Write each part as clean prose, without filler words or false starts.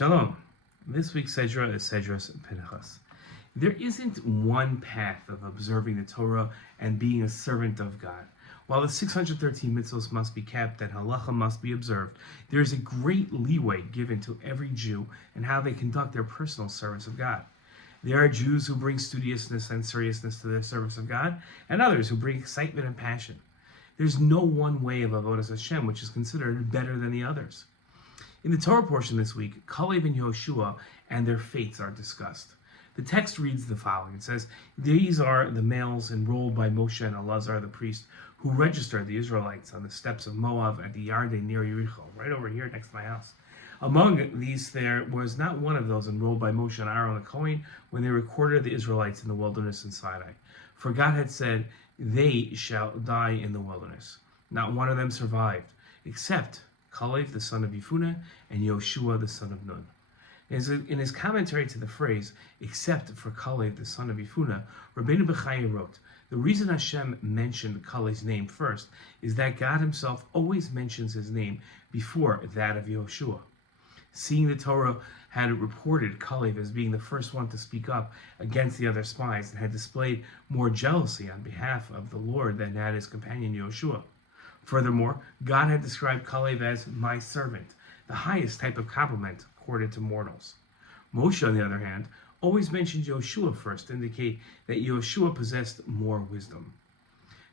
Shalom. This week's Sedra is Sedra Pinchas. There isn't one path of observing the Torah and being a servant of God. While the 613 mitzvos must be kept and halacha must be observed, there is a great leeway given to every Jew in how they conduct their personal service of God. There are Jews who bring studiousness and seriousness to their service of God, and others who bring excitement and passion. There's no one way of avodas Hashem which is considered better than the others. In the Torah portion this week, Kalev and Yehoshua and their fates are discussed. The text reads the following. It says, "These are the males enrolled by Moshe and Elazar the priest who registered the Israelites on the steppes of Moab at the Yarden near Yericho," right over here next to my house. "Among these there was not one of those enrolled by Moshe and Aaron the Kohen when they recorded the Israelites in the wilderness in Sinai. For God had said, 'They shall die in the wilderness.' Not one of them survived, except Kalev the son of Yefuneh and Yehoshua the son of Nun." In his commentary to the phrase, "except for Kalev the son of Yefuneh," Rabbeinu Bechaya wrote, "The reason Hashem mentioned Kalev's name first is that God himself always mentions his name before that of Yehoshua. Seeing the Torah had reported Kalev as being the first one to speak up against the other spies and had displayed more jealousy on behalf of the Lord than had his companion Yehoshua. Furthermore, God had described Kalev as my servant, the highest type of compliment accorded to mortals. Moshe, on the other hand, always mentioned Yehoshua first to indicate that Yehoshua possessed more wisdom.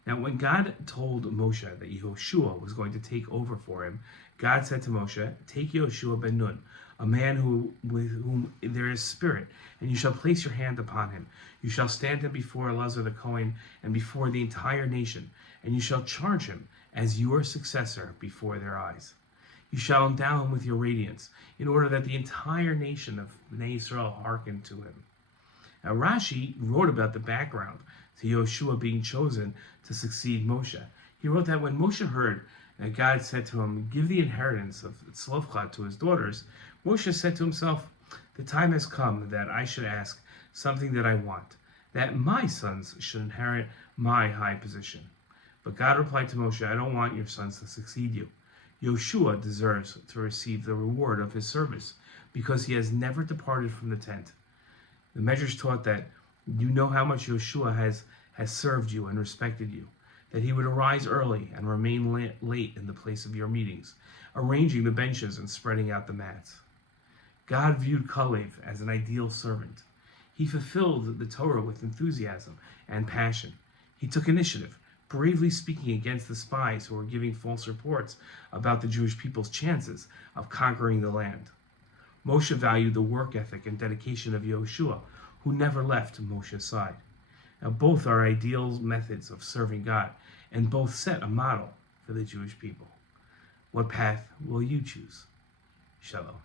Now, when God told Moshe that Yehoshua was going to take over for him, God said to Moshe, "Take Yehoshua ben Nun, a man with whom there is spirit, and you shall place your hand upon him. You shall stand him before Elazar the Kohen and before the entire nation, and you shall charge him as your successor before their eyes. You shall endow him with your radiance, in order that the entire nation of Bnei Israel hearken to him." Now, Rashi wrote about the background to Yehoshua being chosen to succeed Moshe. He wrote that when Moshe heard that God said to him, "Give the inheritance of Tzlofchad to his daughters," Moshe said to himself, "The time has come that I should ask something that I want, that my sons should inherit my high position." But God replied to Moshe, "I don't want your sons to succeed you. Yehoshua deserves to receive the reward of his service, because he has never departed from the tent." The Medrash taught that you know how much Yehoshua has served you and respected you, that he would arise early and remain late in the place of your meetings, arranging the benches and spreading out the mats. God viewed Kalev as an ideal servant. He fulfilled the Torah with enthusiasm and passion. He took initiative, bravely speaking against the spies who were giving false reports about the Jewish people's chances of conquering the land. Moshe valued the work ethic and dedication of Yehoshua, who never left Moshe's side. Now, both are ideal methods of serving God, and both set a model for the Jewish people. What path will you choose? Shalom.